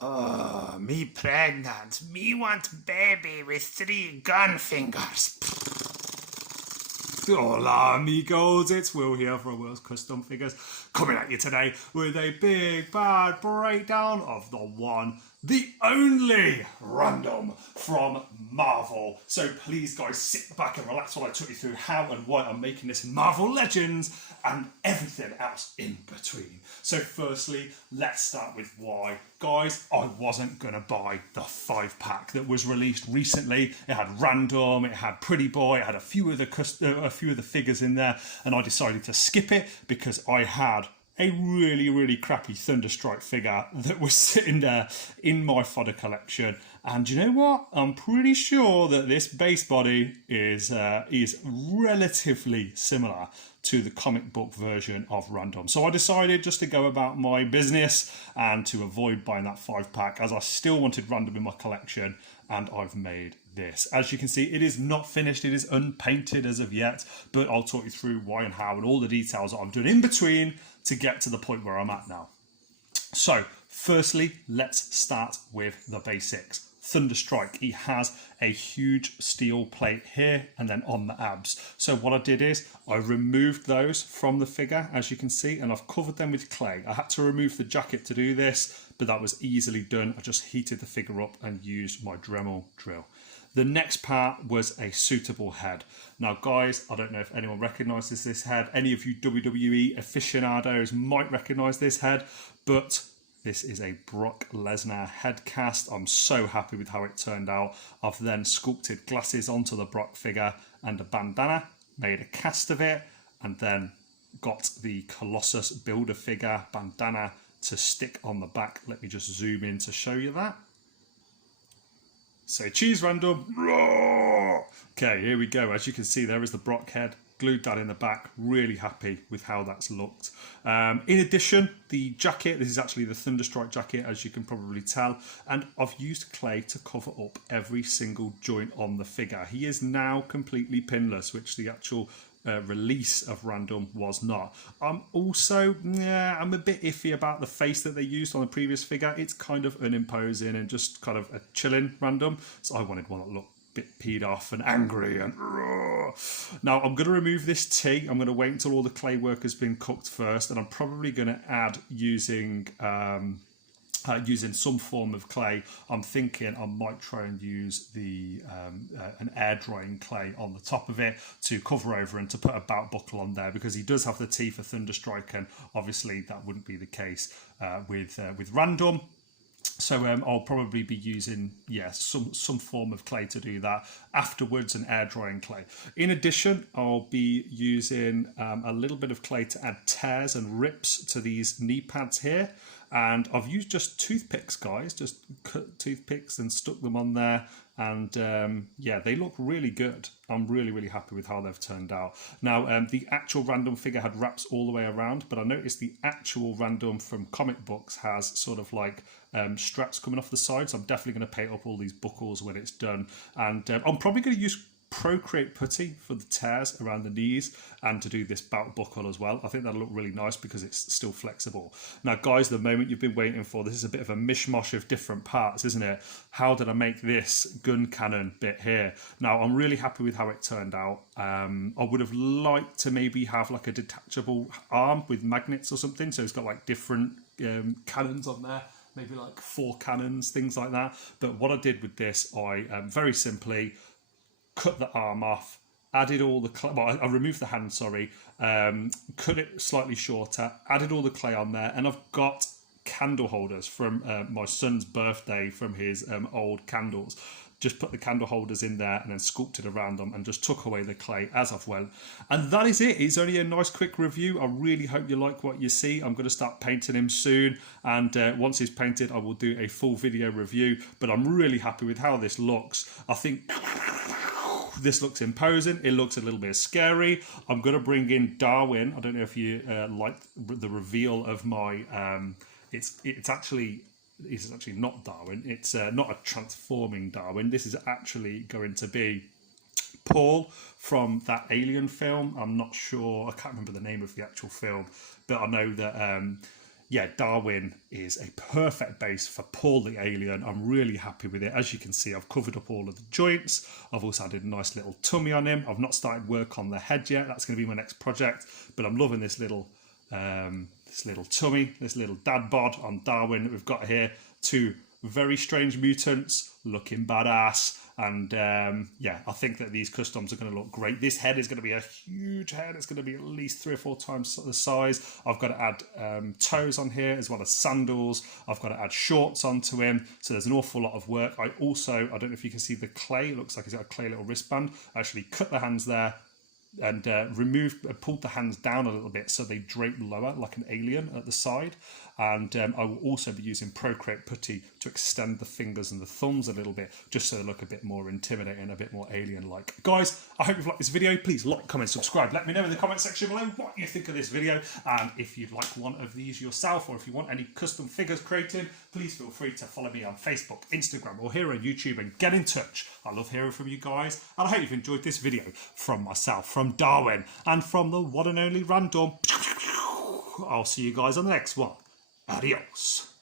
Oh, me pregnant. Me want baby with 3 gun fingers. Hola amigos, it's Will here from Will's Custom Figures, coming at you today with a big bad breakdown of the one, the only random from Marvel. So please guys, sit back and relax while I talk you through how and why I'm making this Marvel Legends and everything else in between. So firstly, let's start with why. Guys, I wasn't going to buy the 5-pack that was released recently. It had Random, it had Pretty Boy, it had a few of the figures in there, and I decided to skip it because I had a really crappy Thunderstrike figure that was sitting there in my fodder collection. And you know what? I'm pretty sure that this base body is relatively similar to the comic book version of Random. So I decided just to go about my business and to avoid buying that 5-pack, as I still wanted Random in my collection, and I've made this. As you can see, it is not finished, it is unpainted as of yet, but I'll talk you through why and how and all the details that I'm doing in between to get to the point where I'm at now. So firstly, let's start with the basics. Thunderstrike, he has a huge steel plate here and then on the abs. So what I did is I removed those from the figure, as you can see, and I've covered them with clay. I had to remove the jacket to do this, but that was easily done. I just heated the figure up and used my Dremel drill. The next part was a suitable head. Now guys, I don't know if anyone recognises this head. Any of you WWE aficionados might recognise this head, but this is a Brock Lesnar head cast. I'm so happy with how it turned out. I've then sculpted glasses onto the Brock figure and a bandana, made a cast of it, and then got the Colossus Build-A-Figure bandana to stick on the back. Let me just zoom in to show you that. Say cheese, Random. Okay, here we go. As you can see, there is the Brock head. Glued that in the back. Really happy with how that's looked. In addition, the jacket, this is actually the Thunderstrike jacket, as you can probably tell, and I've used clay to cover up every single joint on the figure. He is now completely pinless, which the actual release of Random was not. I'm a bit iffy about the face that they used on the previous figure. It's kind of unimposing and just kind of a chilling Random, so I wanted one that looked bit peed off and angry and now I'm going to remove this tea. I'm going to wait until all the clay work has been cooked first, and I'm probably going to add using some form of clay. I'm thinking I might try and use an air drying clay on the top of it to cover over and to put a belt buckle on there, because he does have the T for Thunderstrike, and obviously that wouldn't be the case with Random. So I'll probably be using some form of clay to do that afterwards, and air drying clay. In addition, I'll be using a little bit of clay to add tears and rips to these knee pads here. And I've used just toothpicks, guys, just cut toothpicks and stuck them on there. And yeah, they look really good. I'm really happy with how they've turned out. Now, the actual Random figure had wraps all the way around, but I noticed the actual Random from comic books has sort of like straps coming off the sides. I'm definitely going to paint up all these buckles when it's done. And I'm probably going to use Procreate putty for the tears around the knees and to do this belt buckle as well. I think that'll look really nice because it's still flexible. Now guys, the moment you've been waiting for, this is a bit of a mishmash of different parts, isn't it? How did I make this gun cannon bit here? Now I'm really happy with how it turned out. I would have liked to maybe have like a detachable arm with magnets or something, so it's got like different cannons on there, maybe like 4 cannons, things like that. But what I did with this, I very simply cut the arm off, added all the clay, well, I removed the hand, sorry, cut it slightly shorter, added all the clay on there, and I've got candle holders from my son's birthday from his old candles. Just put the candle holders in there and then sculpted around them and just took away the clay as I've went. And that is it. It's only a nice quick review. I really hope you like what you see. I'm going to start painting him soon, and once he's painted I will do a full video review, but I'm really happy with how this looks. I think this looks imposing. It looks a little bit scary. I'm going to bring in Darwin. I don't know if you liked the reveal of my... It's actually not Darwin. It's not a transforming Darwin. This is actually going to be Paul from that Alien film. I'm not sure. I can't remember the name of the actual film, but I know that yeah, Darwin is a perfect base for Paul the Alien. I'm really happy with it. As you can see, I've covered up all of the joints. I've also added a nice little tummy on him. I've not started work on the head yet. That's going to be my next project. But I'm loving this little tummy, this little dad bod on Darwin that we've got here. Two very strange mutants looking badass. And yeah, I think that these customs are going to look great. This head is going to be a huge head. It's going to be at least 3 or 4 times the size. I've got to add toes on here as well as sandals. I've got to add shorts onto him. So there's an awful lot of work. I don't know if you can see the clay. It looks like he's got a clay little wristband. I actually cut the hands there and pulled the hands down a little bit so they drape lower like an alien at the side. And I will also be using Procreate Putty to extend the fingers and the thumbs a little bit, just so they look a bit more intimidating, a bit more alien-like. Guys, I hope you've liked this video. Please like, comment, subscribe. Let me know in the comment section below what you think of this video. And if you'd like one of these yourself, or if you want any custom figures created, please feel free to follow me on Facebook, Instagram, or here on YouTube and get in touch. I love hearing from you guys. And I hope you've enjoyed this video from myself, from Darwin, and from the one and only Random. I'll see you guys on the next one. Adios.